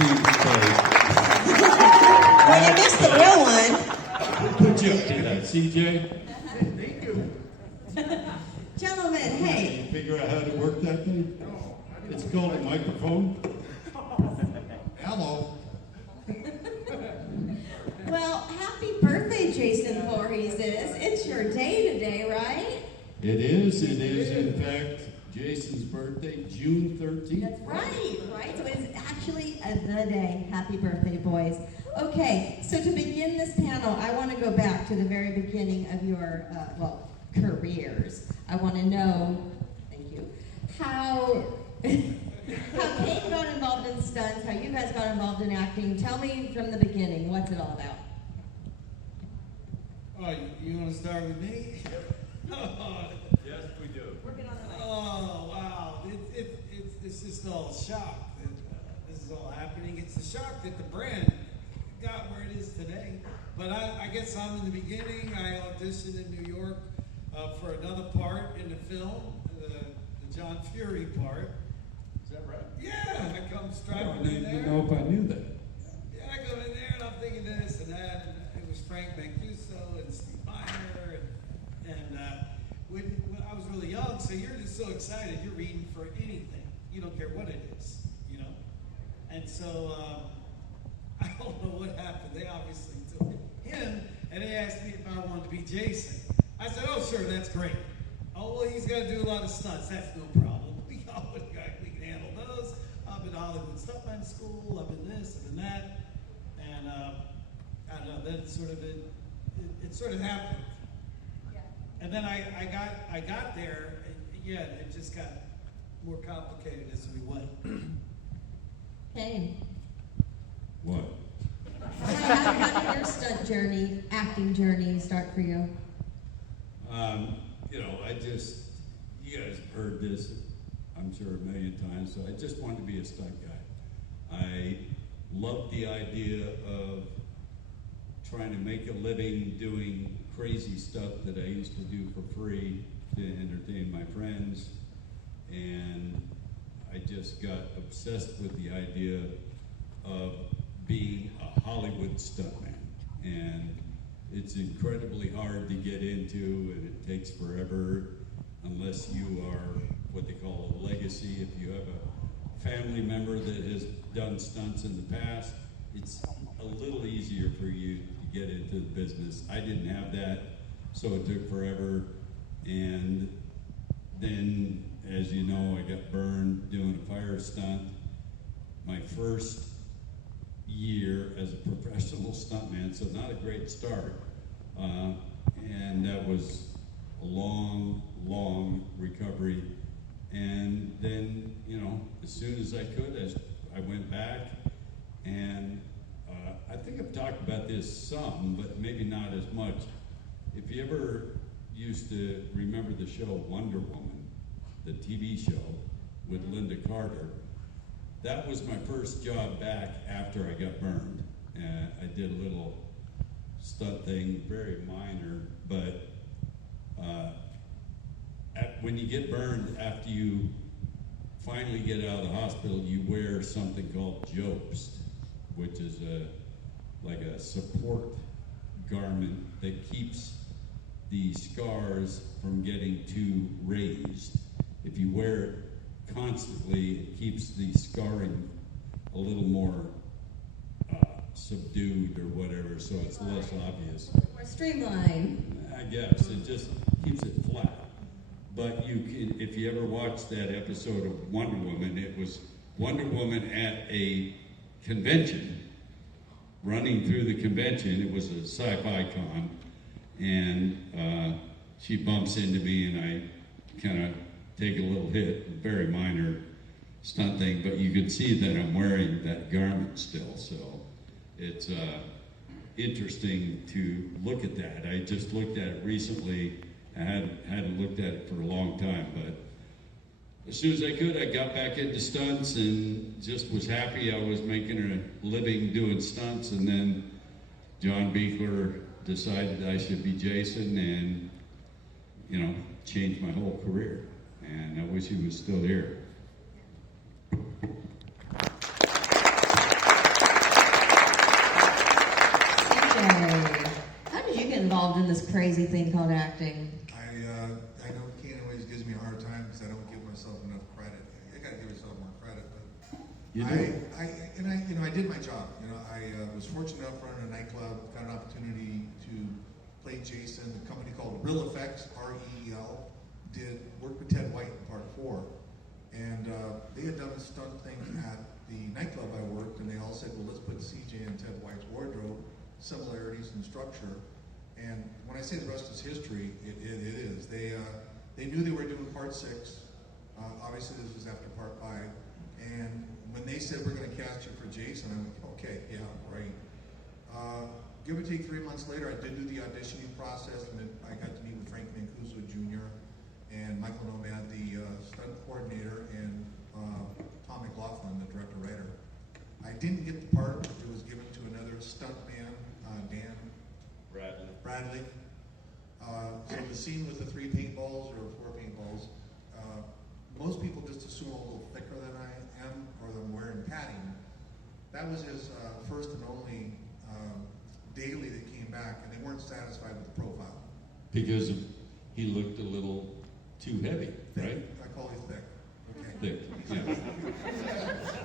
Well, you missed the real one. Who put you up to that, CJ? Thank you. Gentlemen, hey. Can you figure out how to work that thing? It's called a microphone. Hello. Well, happy birthday, Jason Voorhees. It's your day today, right? It is. In fact, Jason's birthday, June 13th. That's right. So it's actually the day. Happy birthday, boys. Okay, so to begin this panel, I want to go back to the very beginning of your, careers. I want to know, thank you, how Kane got involved in stunts, how you guys got involved in acting. Tell me from the beginning, what's it all about? Oh, you want to start with me? Yes, we do. Working on it. Oh, wow. It's just all shock that this is all happening. It's a shock that the brand got where it is today. But I guess I'm in the beginning. I auditioned in New York for another part in the film, the John Fury part. Is that right? Yeah, I come I striving don't in there. even know if I knew that. Yeah, I go in there and I'm thinking this and that, and it was Frank Mancuso and Steve Miner, and when I was really young, so you're just so excited, you're reading for anything. You don't care what it is, you know? And so, I don't know what happened. They obviously took him, and they asked me if I wanted to be Jason. I said, oh, sure, that's great. Oh, well, he's got to do a lot of stunts. That's no problem. We can handle those. I've been to Hollywood Stuntman School. I've been this, I've been that. And I don't know, then it sort of happened. Yeah. And then I got there, and yeah, it just got more complicated as we went. Kane, What? how did your stunt journey, acting journey start for you? You guys have heard this, I'm sure, a million times, so I just wanted to be a stunt guy. I loved the idea of trying to make a living doing crazy stuff that I used to do for free to entertain my friends, and I just got obsessed with the idea of being a Hollywood stuntman. And it's incredibly hard to get into, and it takes forever unless you are what they call a legacy. If you have a family member that has done stunts in the past, it's a little easier for you to get into the business. I didn't have that, so it took forever. And then, as you know, I got burned doing a fire stunt. My first year as a professional stuntman, so not a great start. And that was a long recovery. And then, as soon as I could, I went back. And I think I've talked about this some, but maybe not as much. If you ever used to remember the show Wonder Woman, the TV show with Linda Carter, that was my first job back after I got burned. I did a little stunt thing, very minor, but when you get burned, after you finally get out of the hospital, you wear something called jobst, which is like a support garment that keeps the scars from getting too raised. If you wear it constantly, it keeps the scarring a little more subdued or whatever, so it's less obvious. More streamlined. I guess it just keeps it flat. But you can, if you ever watched that episode of Wonder Woman, it was Wonder Woman at a convention, running through the convention. It was a sci-fi con, and she bumps into me, and I kind of take a little hit, a very minor stunt thing, but you can see that I'm wearing that garment still, so it's interesting to look at that. I just looked at it recently. I hadn't looked at it for a long time, but as soon as I could, I got back into stunts and just was happy I was making a living doing stunts. And then John Beekler decided I should be Jason, and changed my whole career. And I wish he was still here. in this crazy thing called acting? I know Kane always gives me a hard time because I don't give myself enough credit. I gotta give myself more credit, but You do. I did my job. I was fortunate enough to run a nightclub, got an opportunity to play Jason. The company called Real Effects, REEL, did work with Ted White in part 4. And they had done a stunt thing at the nightclub I worked, and they all said, well, let's put CJ in Ted White's wardrobe, similarities in structure. And when I say the rest is history, it is. They knew they were doing part 6. Obviously, this was after part 5. And when they said, we're going to cast you for Jason, I'm like, okay, yeah, right. Give or take 3 months later, I did do the auditioning process, and then I got to meet with Frank Mancuso Jr. and Michael Nomad, the stunt coordinator, and Tom McLaughlin, the director-writer. I didn't get the part. It was given to another stuntman, Dan Bradley. So the scene with the 3 paintballs or 4 paintballs, most people just assume I'm a little thicker than I am, or that I'm wearing padding. That was his first and only daily that came back, and they weren't satisfied with the profile. Because he looked a little too heavy, right? I call you thick. Okay. Thick, yeah.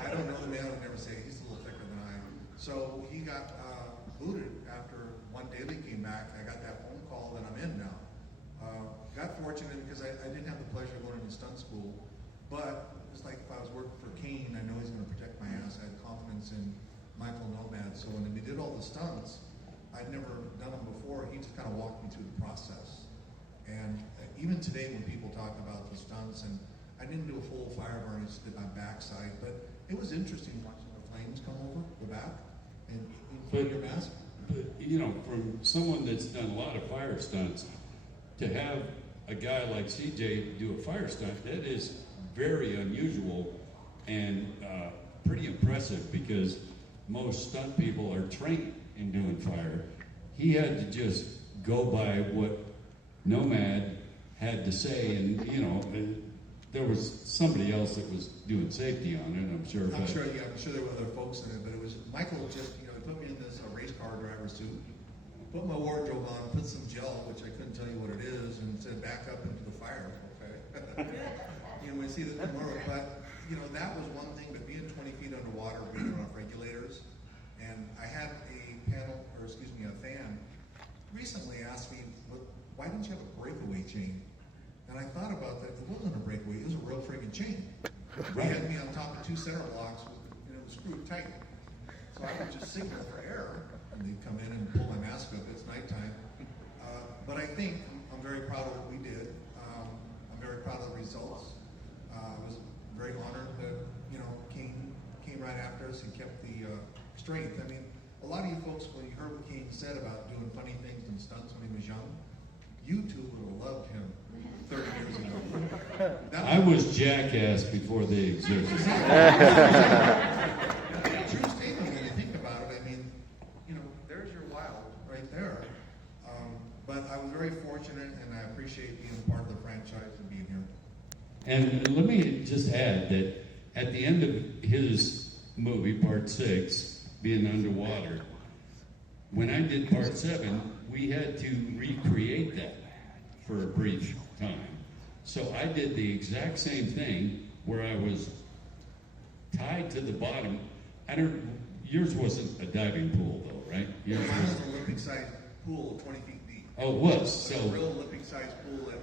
I don't know the man. I would never say he's a little thicker than I am. So he got booted after one daily came back. I got that phone call that I'm in now. Got fortunate because I didn't have the pleasure of going to stunt school, but just like if I was working for Kane, I know he's going to protect my ass. I had confidence in Michael Nomad. So when we did all the stunts, I'd never done them before. He just kind of walked me through the process. And even today when people talk about the stunts, and I didn't do a full fire burn, I just did my backside, but it was interesting watching the flames come over the back and include your mask. But, from someone that's done a lot of fire stunts, to have a guy like CJ do a fire stunt, that is very unusual and pretty impressive, because most stunt people are trained in doing fire. He had to just go by what Nomad had to say, and there was somebody else that was doing safety on it, I'm sure. I'm sure there were other folks in it, but it was Michael just, he put me in this race car driver suit, put my wardrobe on, put some gel, which I couldn't tell you what it is, and said back up into the fire. Okay. We see the tomorrow, but that was one thing. But being 20 feet underwater, being off regulators, and I had a fan recently asked me, why didn't you have a breakaway chain? And I thought about that. It wasn't a breakaway; it was a real friggin' chain. They had me on top of 2 center blocks, and it was screwed tight. So I would just signal for error, and they'd come in and pull my mask up. It's nighttime. But I think I'm very proud of what we did. I'm very proud of the results. I was very honored that Kane came right after us and kept the strength. I mean, a lot of you folks, when you heard what Kane said about doing funny things and stunts when he was young, you two would have loved him 30 years ago. I was jackass before they existed. True statement when you think about it. I mean, there's your wild right there. But I was very fortunate, and I appreciate being part of the franchise and being here. And let me just add that at the end of his movie, Part 6, being underwater, when I did Part 7, we had to recreate that for a brief time. So I did the exact same thing where I was tied to the bottom. Yours wasn't a diving pool though, right? Mine was an Olympic-sized pool, 20 feet deep. Oh, it was. Like a real Olympic-sized pool at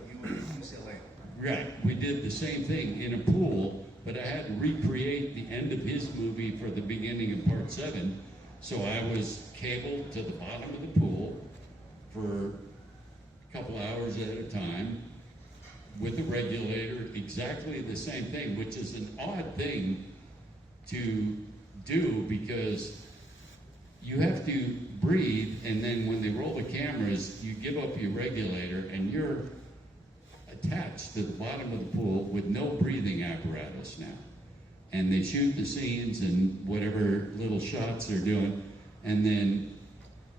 UCLA. Right. We did the same thing in a pool, but I had to recreate the end of his movie for the beginning of Part 7. So I was cabled to the bottom of the pool for a couple hours at a time with a regulator, exactly the same thing, which is an odd thing to do because you have to breathe, and then when they roll the cameras, you give up your regulator, and you're attached to the bottom of the pool with no breathing apparatus now. And they shoot the scenes and whatever little shots they're doing, and then,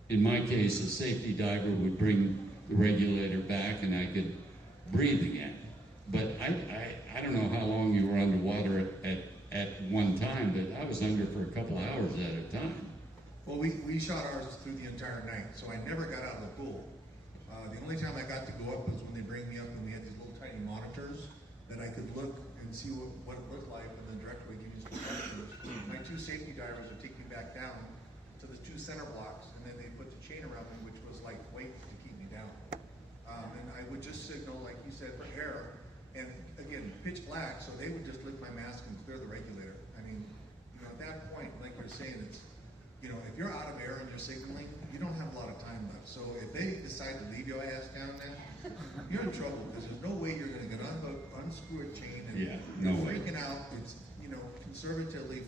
in my case, a safety diver would bring the regulator back, and I could breathe again. But I don't know how long you were underwater at one time, but I was under for a couple hours at a time. Well, we shot ours through the entire night, so I never got out of the pool. The only time I got to go up was when they bring me up and we had these little tiny monitors that I could look and see what it looked like, and the director would give you some instructions. My two safety divers would take me back down to the two center blocks, and then they put the chain around me, which was like weight to keep me down. And I would just signal, like you said, for air, and again, pitch black, so they would just lift my mask and clear the regulator. I mean, at that point, like you're saying, it's, if you're out of air and you're signaling, you don't have a lot of time left. So if they decide to leave your ass down there, you're in trouble, because there's no way you're going to get unscrew a chain and no you're way. freaking out. It's, conservatively,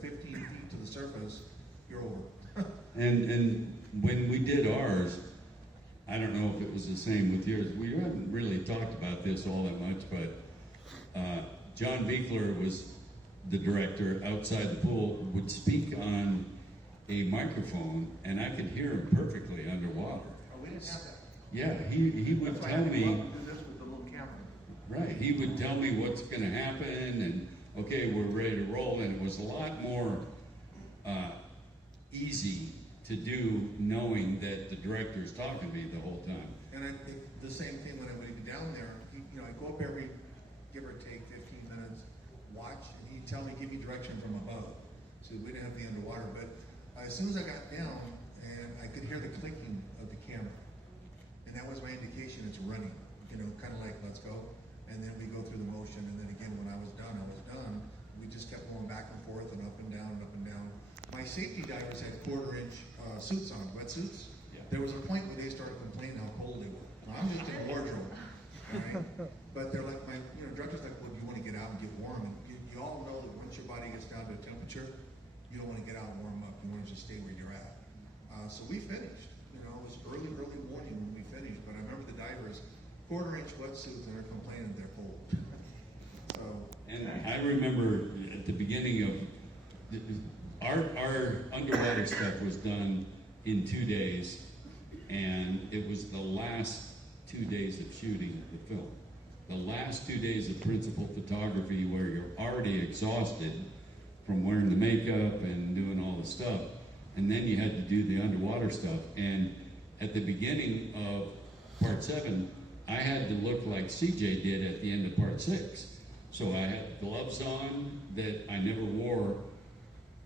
15 feet to the surface, you're over. And when we did ours, I don't know if it was the same with yours. We haven't really talked about this all that much, but John Beekler was the director outside the pool, would speak on a microphone, and I could hear him perfectly underwater. Oh, we didn't have that. Yeah, he would That's why tell I me. love to do this with the little camera. Right, he would tell me what's going to happen, and okay, we're ready to roll, and it was a lot more easy to do knowing that the director's talking to me the whole time. And I think the same thing when I would be down there, I go up every, give or take 15 minutes, watch, and he'd tell me, give me direction from above. So we didn't have the underwater, but as soon as I got down, and I could hear the clicking of the camera, and that was my indication it's running, kind of like, let's go. And then we go through the motion, and then again, when I was done, we just kept going back and forth and up and down and up and down. My safety divers had quarter-inch suits on, wetsuits. Yeah. There was a point where they started complaining how cold they were. Now, I'm just in wardrobe, all right? But they're like, director's like, well, you want to get out and get warm. And you all know that once your body gets down to a temperature, you don't want to get out and warm up. You want to just stay where you're at. So we finished. It was early morning when we finished. But I remember the divers, quarter-inch wetsuits, and they're complaining they're cold. So, And I remember at the beginning of our underwater stuff was done in 2 days, and it was the last 2 days of shooting the film. The last 2 days of principal photography, where you're already exhausted from wearing the makeup and doing all the stuff, and then you had to do the underwater stuff. And at the beginning of part 7, I had to look like CJ did at the end of part 6. So I had gloves on that I never wore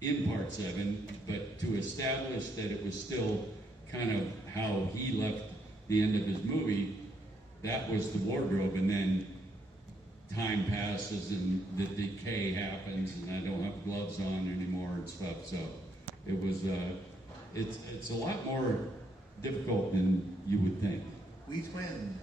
in part 7, but to establish that it was still kind of how he left the end of his movie, that was the wardrobe. And then time passes and the decay happens, and I don't have gloves on anymore and stuff. So it was, it's a lot more difficult than you would think. we twins.